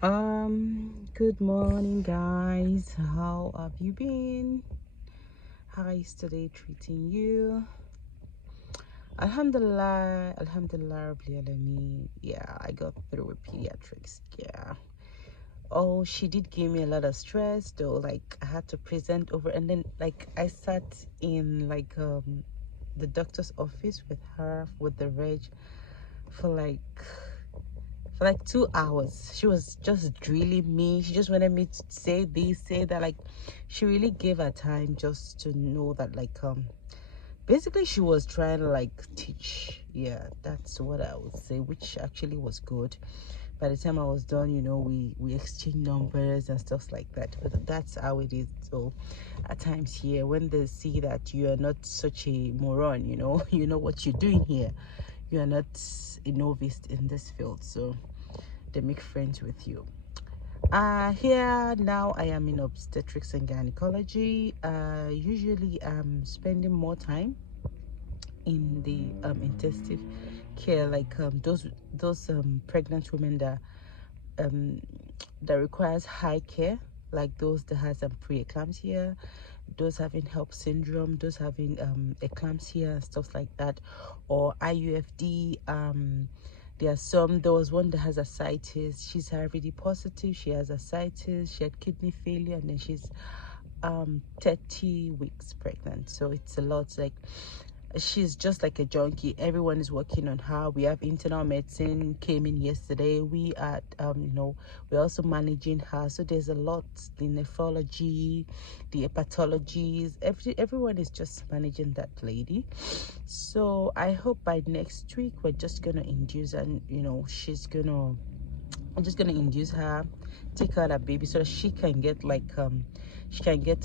Good morning, guys. How have you been? How is today treating you? Alhamdulillah, Rabbil Alameen. Yeah, I got through with pediatrics. Yeah. Oh, she did give me a lot of stress though. Like I had to present over, and then like I sat in the doctor's office with her with the reg for like 2 hours. She was just drilling me. She just wanted me to say this, say that. Like she really gave her time just to know that basically she was trying to like teach. Yeah, that's what I would say, which actually was good. By the time I was done, we exchanged numbers and stuff like that. But that's how it is. So at times here, when they see that you are not such a moron, you know what you're doing here, you are not a novice in this field, so they make friends with you. Here now I am in obstetrics and gynecology. Usually I'm spending more time in the intensive care, like those pregnant women um that requires high care, like those that has preeclampsia, those having HELP syndrome, those having eclampsia and stuff like that, or IUFD. There was one that has ascites. She's HIV positive. She has ascites. She had kidney failure, and then she's 30 weeks pregnant. So it's a lot. Like she's just like a junkie. Everyone is working on her. We have internal medicine came in yesterday. We are we're also managing her. So there's a lot, the nephrology, the hepatologies, everyone is just managing that lady. So I hope by next week we're just gonna induce, and I'm just gonna induce her, take out her baby so that she can get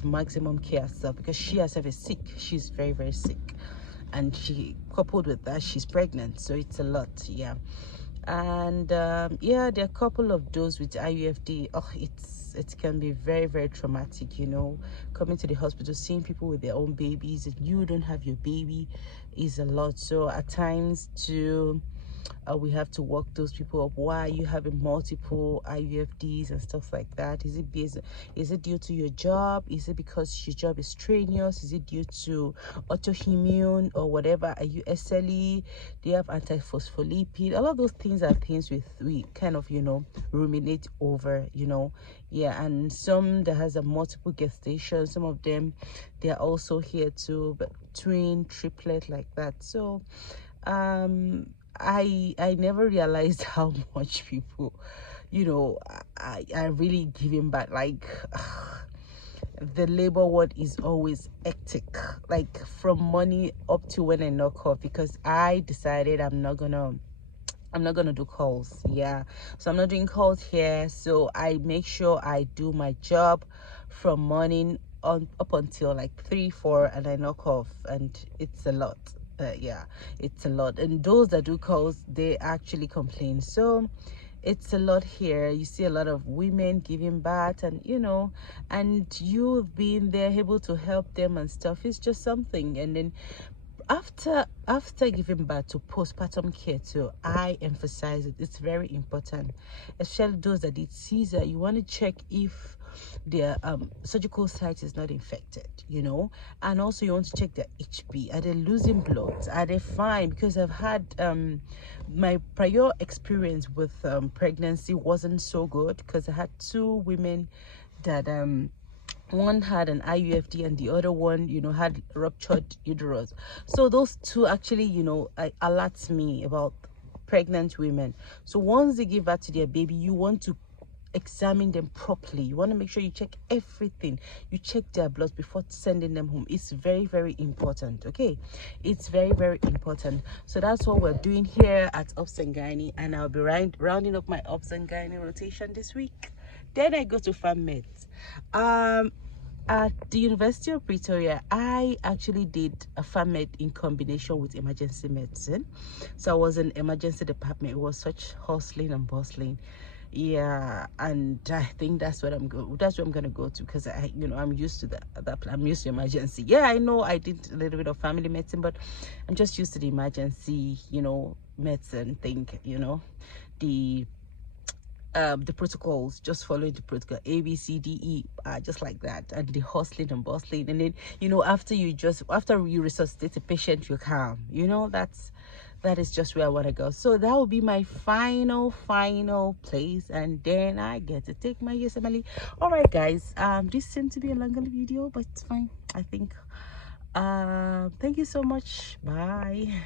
maximum care herself, because she herself is sick. She's very, very sick, and she coupled with that she's pregnant, so it's a lot. Yeah. And yeah, there are a couple of those with IUFD. Oh, it can be very, very traumatic, coming to the hospital, seeing people with their own babies, and you don't have your baby is a lot. So at times too, we have to work those people up. Why are you having multiple IUFDs and stuff like that? Is it due to your job? Is it because your job is strenuous? Is it due to autoimmune or whatever? Are you SLE? Do you have antiphospholipid? All of those things are things we kind of ruminate over. Yeah. And some that has a multiple gestation, some of them, they're also here too, but twin, triplet, like that. So I never realized how much people, are really giving back. Like the labor ward is always hectic, like from money up to when I knock off, because I decided I'm not gonna do calls. Yeah, so I'm not doing calls here. So I make sure I do my job from morning on up until like 3 4, and I knock off, and it's a lot. Yeah, it's a lot. And those that do calls, they actually complain. So it's a lot here. You see a lot of women giving birth, and and you've been there able to help them and stuff. It's just something. And then after giving birth, to postpartum care too, I emphasize it. It's very important, especially those that did Caesar. You want to check if their surgical site is not infected, and also you want to check their HB. Are they losing blood? Are they fine? Because I've had my prior experience with pregnancy wasn't so good, because I had two women that one had an IUFD and the other one, had ruptured uterus. So those two actually, alerts me about pregnant women. So once they give birth to their baby, you want to examine them properly. You want to make sure you check everything. You check their blood before sending them home. It's very, very important. Okay, it's very, very important. So that's what we're doing here at Obs and Gynae, and I'll be rounding up my Obs and Gynae rotation this week. Then I go to Farm Meds. At the University of Pretoria, I actually did a FAMED in combination with emergency medicine. So I was in emergency department. It was such hustling and bustling. Yeah, and I think that's what I'm gonna go to, because I'm used to that I'm used to emergency. Yeah, I know I did a little bit of family medicine, but I'm just used to the emergency, medicine thing, the the protocols, just following the protocol, A, B, C, D, E, just like that, and the hustling and bustling. And then, you know, after you resuscitate a patient, you're calm. You know, that is just where I want to go. So that will be my final place, and then I get to take my USMLE. All right, guys, this seemed to be a longer video, but it's fine, I think. Thank you so much. Bye.